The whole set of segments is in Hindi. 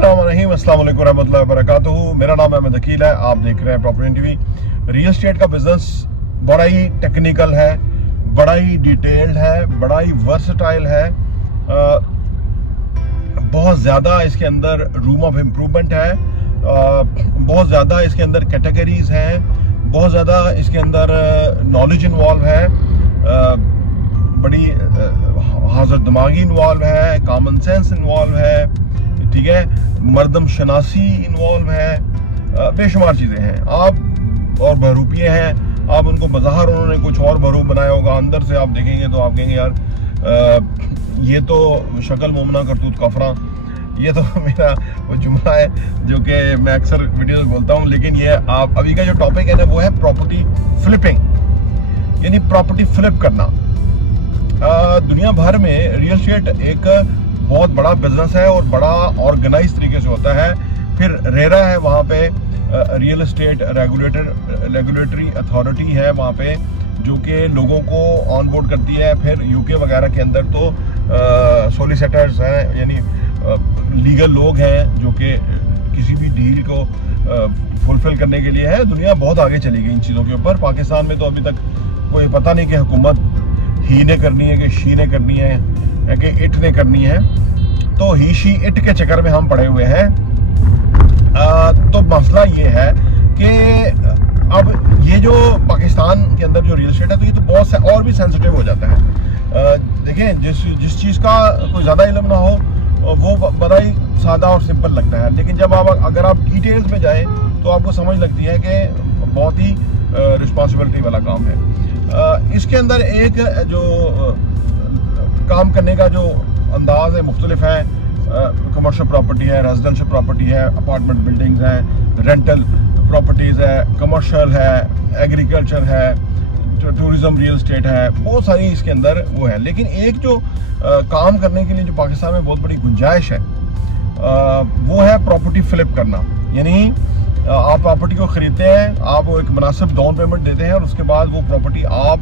अस्सलाम वालेकुम रहमतुल्लाहि व बरकातुहू। मेरा नाम अहमद अकील है। आप देख रहे हैं प्रॉपर्टी टीवी। रियल एस्टेट का बिजनेस बड़ा ही टेक्निकल है, बड़ा ही डिटेल्ड है, बड़ा ही वर्सटाइल है। बहुत ज़्यादा इसके अंदर रूम ऑफ इम्प्रूवमेंट है, बहुत ज़्यादा इसके अंदर कैटेगरीज हैं, बहुत ज़्यादा इसके अंदर नॉलेज इन्वॉल्व है, बड़ी हाज़र दिमागी इन्वॉल्व है, कॉमन सेंस इन्वॉल्व है, ठीक है, मर्दम शनासी इन्वॉल्व है, बेशुमार चीज़ें हैं। आप और बहरूपिये हैं, आप उनको बाहर उन्होंने कुछ और बहरूप बनाया होगा, अंदर से आप देखेंगे तो आप कहेंगे यार ये तो शक्ल मुमना करतूत कफरा। ये तो मेरा वो जुमला है जो कि मैं अक्सर वीडियो में बोलता हूँ। लेकिन ये आप अभी का जो टॉपिक है ना वो है प्रॉपर्टी फ्लिपिंग, यानी प्रॉपर्टी फ्लिप करना। दुनिया भर में रियल एस्टेट एक बहुत बड़ा बिजनेस है और बड़ा ऑर्गेनाइज तरीके से होता है। फिर रेरा है वहाँ पे, रियल एस्टेट रेगुलेटरी अथॉरिटी है वहाँ पे जो कि लोगों को ऑन बोर्ड करती है। फिर यूके वगैरह के अंदर तो सोलिसिटर्स हैं, यानी लीगल लोग हैं जो कि किसी भी डील को फुलफिल करने के लिए है। दुनिया बहुत आगे चली गई इन चीज़ों के ऊपर। पाकिस्तान में तो अभी तक कोई पता नहीं कि हुकूमत ही ने करनी है कि शी ने करनी है कि इट ने करनी है। तो ही शी इट के चक्कर में हम पड़े हुए हैं। तो मसला ये है कि अब ये जो पाकिस्तान के अंदर जो रियल एस्टेट है तो ये तो बहुत से और भी सेंसिटिव हो जाता है। देखें, जिस चीज़ का कोई ज़्यादा इल्म ना हो वो बड़ा ही सादा और सिंपल लगता है, लेकिन जब अगर आप डिटेल्स में जाएं तो आपको समझ लगती है कि बहुत ही रिस्पॉन्सिबिलिटी वाला काम है। इसके अंदर एक जो काम करने का जो अंदाज है मुख्तलिफ है। कमर्शियल प्रॉपर्टी है, रेजिडेंशियल प्रॉपर्टी है, अपार्टमेंट बिल्डिंग्स हैं, रेंटल प्रॉपर्टीज़ है, कमर्शियल है, एग्रीकल्चर है, टूरिज्म रियल एस्टेट है, बहुत सारी इसके अंदर वो है। लेकिन एक जो काम करने के लिए जो पाकिस्तान में बहुत बड़ी गुंजाइश है वो है प्रॉपर्टी फ्लिप करना। यानी आप प्रॉपर्टी को ख़रीदते हैं, आप वो एक मुनासिब डाउन पेमेंट देते हैं और उसके बाद वो प्रॉपर्टी आप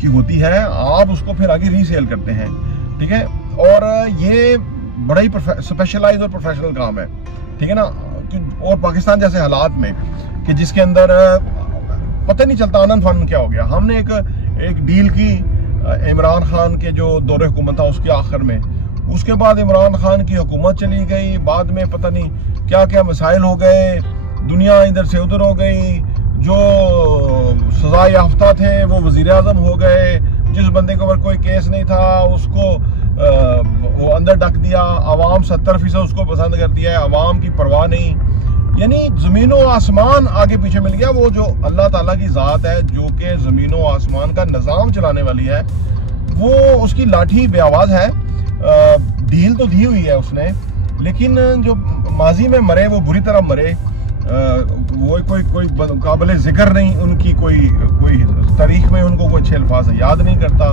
की होती है, आप उसको फिर आगे रीसेल करते हैं, ठीक है। और ये बड़ा ही स्पेशलाइज और प्रोफेशनल काम है, ठीक है ना। और पाकिस्तान जैसे हालात में कि जिसके अंदर पता नहीं चलता आनंद फानंद क्या हो गया। हमने एक डील की इमरान खान के जो दौरे हुकूमत था उसके आखिर में, उसके बाद इमरान खान की हुकूमत चली गई, बाद में पता नहीं क्या क्या मसाइल हो गए, दुनिया इधर से उधर हो गई, जो सजा याफ्ता थे वो वजीर आज़म हो गए, जिस बंदे के ऊपर कोई केस नहीं था उसको वो अंदर डक दिया, आवाम 70% उसको पसंद कर दिया है, आवाम की परवाह नहीं। यानी ज़मीन और आसमान आगे पीछे मिल गया। वो जो अल्लाह ताला की ज़ात है जो कि ज़मीन और आसमान का निज़ाम चलाने वाली है, वो उसकी लाठी बेआवाज़ है। डील तो दी हुई है उसने, लेकिन जो माजी में मरे वो बुरी तरह मरे। वो कोई काबिल ज़िक्र नहीं, उनकी कोई तारीख में उनको कोई अच्छे अल्फाज याद नहीं करता,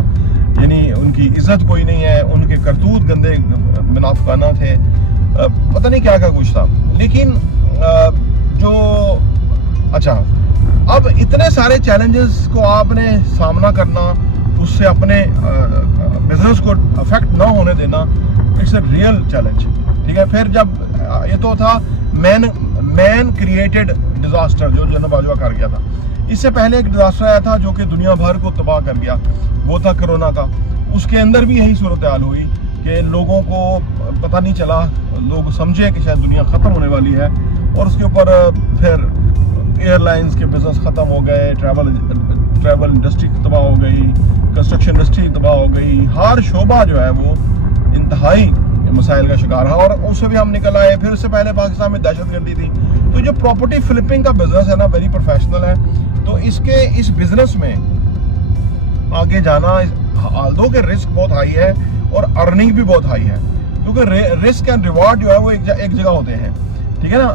यानी उनकी इज्जत कोई नहीं है, उनके करतूत गंदे मुनाफिकाना थे, पता नहीं क्या कुछ था। लेकिन जो अच्छा, अब इतने सारे चैलेंजेस को आपने सामना करना, उससे अपने बिजनेस को अफेक्ट ना होने देना, इट्स अ रियल चैलेंज, ठीक है। फिर जब ये तो था मैन क्रिएटेड डिजास्टर जो जनरल बाजवा कर गया था। इससे पहले एक डिजास्टर आया था जो कि दुनिया भर को तबाह कर गया, वो था कोरोना का। उसके अंदर भी यही सूरत हाल हुई कि लोगों को पता नहीं चला, लोग समझे कि शायद दुनिया ख़त्म होने वाली है, और उसके ऊपर फिर एयरलाइंस के बिजनेस ख़त्म हो गए, ट्रैवल इंडस्ट्री तबाह हो गई, कंस्ट्रक्शन इंडस्ट्री तबाह हो गई, हर शोबा जो है वो इंतहाई मसाइल का शिकार है, और उससे भी हम निकल आए। फिर उससे पहले पाकिस्तान में दहशतगर्दी थी। तो जो प्रॉपर्टी फ्लिपिंग का बिजनेस है ना, वेरी प्रोफेशनल है। तो इस बिजनेस में आगे जाना, दो के रिस्क बहुत हाई है और अर्निंग भी बहुत हाई है, क्योंकि रिस्क एंड रिवार्ड जो है वो एक जगह होते हैं, ठीक है ना।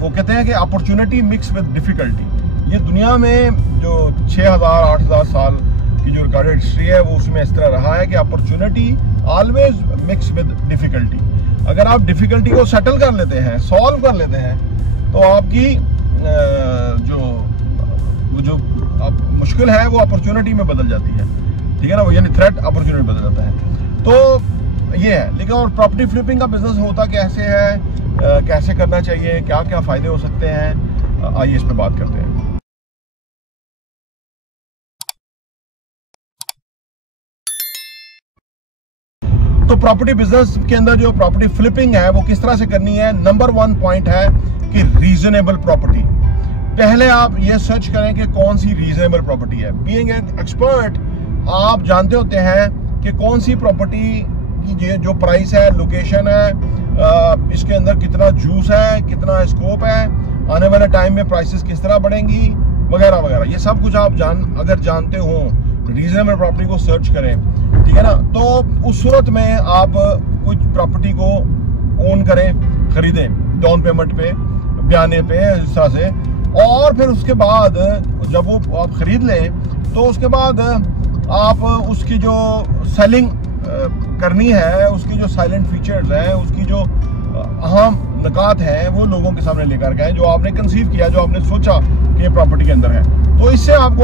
वो कहते हैं कि अपॉर्चुनिटी मिक्स विद डिफिकल्टी। ये दुनिया में जो 6000-8000 साल की जो रिकॉर्डेड हिस्ट्री है वो उसमें इस तरह रहा है कि opportunity always mix with difficulty. अगर आप डिफिकल्टी को सेटल कर लेते हैं, सॉल्व कर लेते हैं, तो आपकी जो मुश्किल है वो अपॉर्चुनिटी में बदल जाती है, ठीक है ना। वो यानी थ्रेट अपॉर्चुनिटी बदल जाता है। तो ये है। लेकिन और प्रॉपर्टी फ्लिपिंग का बिजनेस होता कैसे है, कैसे करना चाहिए, क्या क्या फायदे हो सकते हैं, आइए इस पे बात करते हैं। तो प्रॉपर्टी बिजनेस के अंदर जो प्रॉपर्टी फ्लिपिंग है वो किस तरह से करनी है, नंबर 1 पॉइंट है कि रीजनेबल प्रॉपर्टी। पहले आप ये सर्च करें कि कौन सी रीजनेबल प्रॉपर्टी है। बीइंग एन एक्सपर्ट आप जानते होते हैं कि कौन सी प्रॉपर्टी की जो प्राइस है, लोकेशन है, इसके अंदर कितना जूस है, कितना स्कोप है, आने वाले टाइम में प्राइसेस किस तरह बढ़ेंगी वगैरह वगैरह। ये सब कुछ आप अगर जानते हो, रीजनेबल प्रॉपर्टी को सर्च करें, ठीक है ना। तो उस सूरत में आप कुछ प्रॉपर्टी को ओन करें, खरीदें डाउन पेमेंट पे, बयाने पे, इस तरह से। और फिर उसके बाद जब वो आप खरीद लें तो उसके बाद आप उसकी जो सेलिंग करनी है, उसकी जो साइलेंट फीचर्स हैं, उसकी जो अहम निकात हैं, वो लोगों के सामने लेकर के आए, जो आपने कंसीव किया, जो आपने सोचा कि ये प्रॉपर्टी के अंदर है। तो इससे आप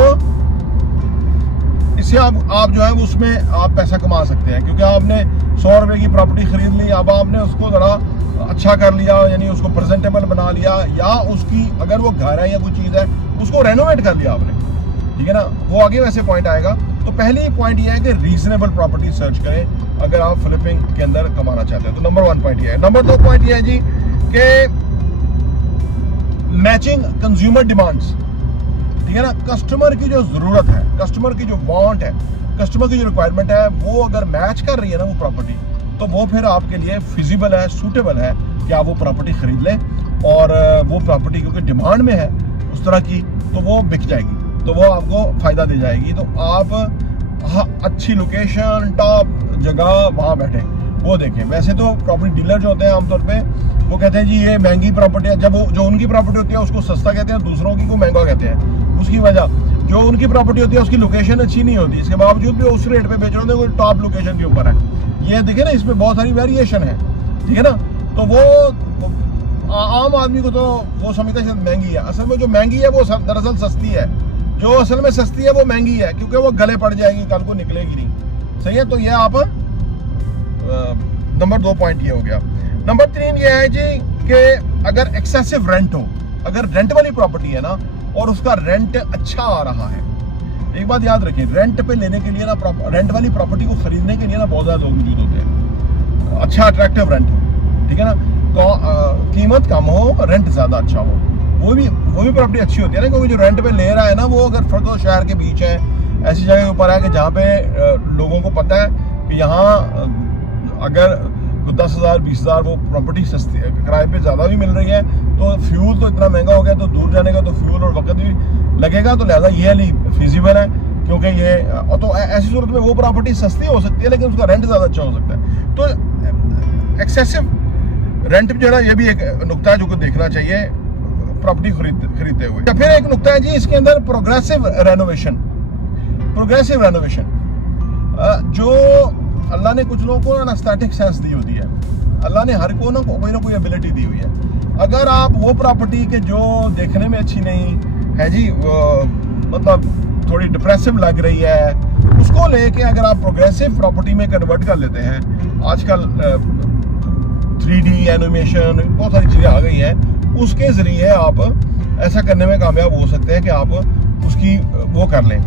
जो है उसमें आप पैसा कमा सकते हैं, क्योंकि आपने 100 रुपए की प्रॉपर्टी खरीद ली, अब आपने उसको ज़रा अच्छा कर लिया, यानी उसको प्रेजेंटेबल बना लिया, या उसकी अगर वो घर है या कोई चीज़ है उसको रेनोवेट कर लिया आपने, ठीक है ना। वो आगे वैसे पॉइंट आएगा। तो पहली पॉइंट ये है कि रीजनेबल प्रॉपर्टी सर्च करें अगर आप फ्लिपिंग के अंदर कमाना चाहते हैं। तो नंबर 1 पॉइंट ये है। नंबर 2 पॉइंट ये है जी कि मैचिंग कंज्यूमर डिमांड्स, ठीक है ना। कस्टमर की जो जरूरत है, कस्टमर की जो वांट है, कस्टमर की जो रिक्वायरमेंट है, वो अगर मैच कर रही है ना वो प्रॉपर्टी, तो वो फिर आपके लिए फिजिबल है, सूटेबल है कि आप वो प्रॉपर्टी खरीद लें। और वो प्रॉपर्टी क्योंकि डिमांड में है उस तरह की, तो वो बिक जाएगी, तो वो आपको फायदा दे जाएगी। तो आप अच्छी लोकेशन, टॉप जगह वहाँ बैठे वो देखें। वैसे तो प्रॉपर्टी डीलर जो होते हैं आमतौर पे वो कहते हैं जी ये महंगी प्रॉपर्टी है, जब वो जो उनकी प्रॉपर्टी होती है उसको सस्ता कहते हैं, दूसरों की को महंगा कहते हैं। उसकी वजह जो उनकी प्रॉपर्टी होती है उसकी लोकेशन अच्छी नहीं होती, इसके बावजूद भी उस रेट पे बेच रहे होते हैं, टॉप लोकेशन के ऊपर है। ये देखिए ना, इसमें बहुत सारी वेरिएशन है, ठीक है ना। तो वो आम आदमी को तो वो समझता है महंगी है, असल में जो महंगी है वो दरअसल सस्ती है। जो असल में सस्ती है वो महंगी है, क्योंकि वो गले पड़ जाएगी, कल को निकलेगी नहीं, सही है। तो ये आप नंबर 2 पॉइंट ये हो गया। नंबर 3 ये है जी कि अगर एक्सेसिव रेंट हो, अगर रेंट वाली प्रॉपर्टी है ना और उसका रेंट अच्छा आ रहा है। एक बात याद रखें, रेंट पे लेने के लिए ना, रेंट वाली प्रॉपर्टी को खरीदने के लिए ना बहुत ज्यादा लोग मौजूद होते हैं। अच्छा अट्रैक्टिव रेंट हो, ठीक है ना, कीमत कम हो, रेंट ज्यादा अच्छा हो, वो भी प्रॉपर्टी अच्छी होती है ना। क्योंकि जो रेंट पे ले रहा है ना वो अगर फर्द शहर के बीच है, ऐसी जगह के ऊपर है कि जहाँ पे लोगों को पता है कि यहाँ अगर 10,000 20,000 वो प्रॉपर्टी सस्ती किराए पे ज़्यादा भी मिल रही है, तो फ्यूल तो इतना महंगा हो गया, तो दूर जाने का तो फ्यूल और वक्त भी लगेगा, तो लिहाजा ये नहीं फिजिबल है। क्योंकि ये तो ऐसी सूरत में वो प्रॉपर्टी सस्ती हो सकती है लेकिन उसका रेंट ज़्यादा अच्छा हो सकता है। तो एक्सेसिव रेंट जो है ये भी एक नुकता है जो को देखना चाहिए प्रॉपर्टी खरीदते हुए। या फिर एक नुकता है जी इसके अंदर प्रोग्रेसिव रेनोवेशन। जो अल्लाह ने कुछ लोगों को ना एस्थेटिक सेंस दी होती है, अल्लाह ने हर को ना कोई एबिलिटी दी हुई है। अगर आप वो प्रॉपर्टी के जो देखने में अच्छी नहीं है जी, मतलब थोड़ी डिप्रेसिव लग रही है, उसको लेके अगर आप प्रोग्रेसिव प्रॉपर्टी में कन्वर्ट कर लेते हैं, आजकल 3D एनिमेशन बहुत सारी चीज़ें आ गई हैं, उसके ज़रिए आप ऐसा करने में कामयाब हो सकते हैं कि आप उसकी वो कर लें।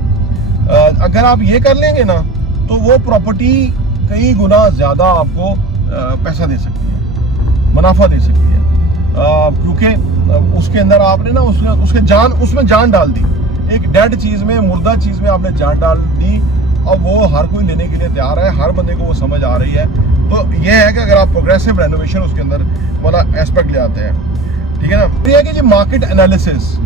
अगर आप ये कर लेंगे ना तो वो प्रॉपर्टी कई गुना ज़्यादा आपको पैसा दे सकती है, मुनाफा दे सकती है, क्योंकि उसके अंदर आपने ना उसमें जान डाल दी। एक डेड चीज़ में, मुर्दा चीज़ में आपने जान डाल दी, अब वो हर कोई लेने के लिए तैयार है, हर बंदे को वो समझ आ रही है। तो ये है कि अगर आप प्रोग्रेसिव रेनोवेशन उसके अंदर वाला एस्पेक्ट ले आते हैं, ठीक है ना। ये है कि जी मार्केट एनालिसिस,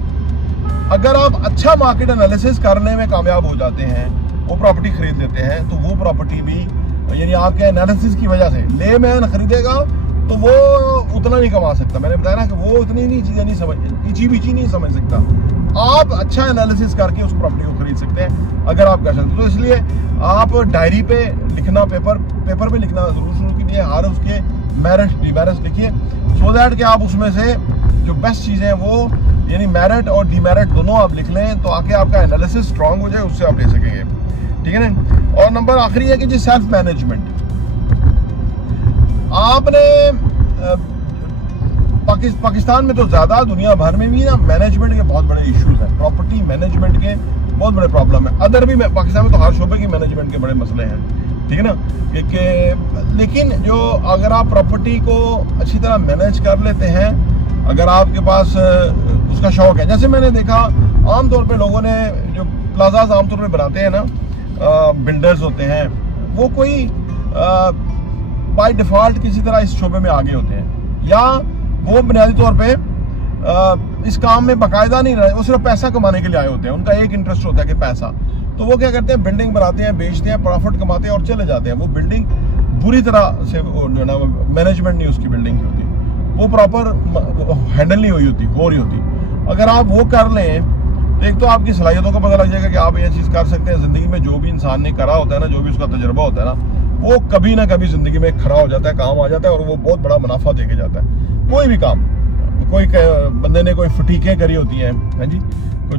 अगर आप अच्छा मार्केट एनालिसिस करने में कामयाब हो जाते हैं, वो प्रॉपर्टी खरीद लेते हैं, तो वो प्रॉपर्टी भी यानी आपके एनालिसिस की वजह से लेमैन खरीदेगा तो वो उतना नहीं कमा सकता। मैंने बताया ना कि वो उतनी नहीं चीज़ें नहीं समझ, इची बीची नहीं समझ सकता। आप अच्छा एनालिसिस करके उस प्रॉपर्टी को खरीद सकते हैं अगर आप कर सकते हैं। तो इसलिए आप डायरी पे लिखना, पेपर पे लिखना जरूर शुरू कीजिए, हर उसके मेरिट डिमेरिट लिखिए, सो दैट कि आप उसमें से जो बेस्ट चीज़ें हैं वो यानी मेरिट और डिमेरिट दोनों आप लिख लें, तो आके आपका एनालिसिस स्ट्रांग हो जाए, उससे आप ले सकेंगे, ठीक है ना। और नंबर आखिरी है कि जी सेल्फ मैनेजमेंट। आपने पाकिस्तान में तो ज़्यादा, दुनिया भर में भी ना मैनेजमेंट के बहुत बड़े इश्यूज हैं, प्रॉपर्टी मैनेजमेंट के बहुत बड़े प्रॉब्लम है। अदर भी पाकिस्तान में तो हर शोबे की मैनेजमेंट के बड़े मसले हैं, ठीक है ना। लेकिन जो अगर आप प्रॉपर्टी को अच्छी तरह मैनेज कर लेते हैं, अगर आपके पास उसका शौक है, जैसे मैंने देखा आमतौर पे लोगों ने जो प्लाजाज आमतौर पे बनाते हैं ना, बिल्डर्स होते हैं, वो कोई बाय डिफ़ॉल्ट किसी तरह इस शोबे में आगे होते हैं, या वो बुनियादी तौर पे इस काम में बाकायदा नहीं रहे, वो सिर्फ पैसा कमाने के लिए आए होते हैं। उनका एक इंटरेस्ट होता है कि पैसा, तो वो क्या करते हैं, बिल्डिंग बनाते हैं, बेचते हैं, प्रॉफिट कमाते हैं और चले जाते हैं। वो बिल्डिंग बुरी तरह से जो ना मैनेजमेंट नहीं उसकी बिल्डिंग की होती, वो प्रॉपर हैंडल नहीं हुई होती। अगर आप वो कर लें तो एक तो आपकी सलाहियतों का पता लग जाएगा कि आप ये चीज़ कर सकते हैं। ज़िंदगी में जो भी इंसान ने करा होता है ना, जो भी उसका तजुर्बा होता है ना, वो कभी ना कभी ज़िंदगी में खड़ा हो जाता है, काम आ जाता है और वो बहुत बड़ा मुनाफा दे के जाता है। कोई भी काम, कोई बंदे ने कोई फटीकें करी होती हैं, है जी,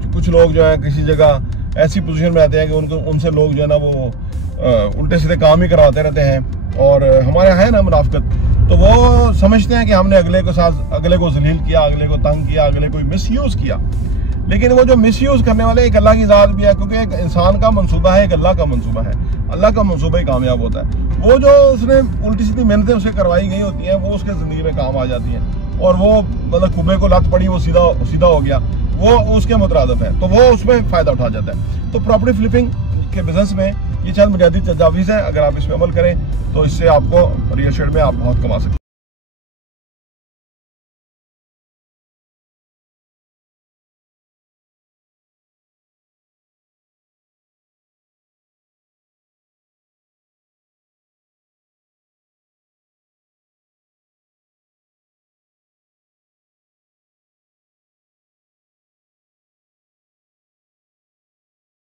कुछ लोग जो है किसी जगह ऐसी पोजीशन में आते हैं कि उनसे लोग जो है ना वो उल्टे सीधे काम ही करवाते रहते हैं। और हमारे यहाँ है ना मुनाफिकत, तो वो समझते हैं कि हमने अगले को जलील किया, अगले को तंग किया, अगले को मिसयूज़ किया। लेकिन वो जो मिसयूज़ करने वाले एक अल्लाह की ज़ात भी है, क्योंकि एक इंसान का मंसूबा है, एक अल्लाह का मंसूबा है। अल्लाह का मंसूबा ही कामयाब होता है। वो जो उसने उल्टी सीधी मेहनतें उसे करवाई गई होती हैं, वो उसके ज़िंदगी में काम आ जाती हैं, और वो मतलब कुबे को लत पड़ी, वो सीधा हो गया, वो उसके मुतरादिफ है, तो वो उसमें फ़ायदा उठा जाता है। तो प्रॉपर्टी फ्लिपिंग के बिजनेस में ये चंद बुनियादी तजावीज़ हैं, अगर आप इस पर अमल करें तो इससे आपको रियल एस्टेट में आप बहुत कमा सकते हैं।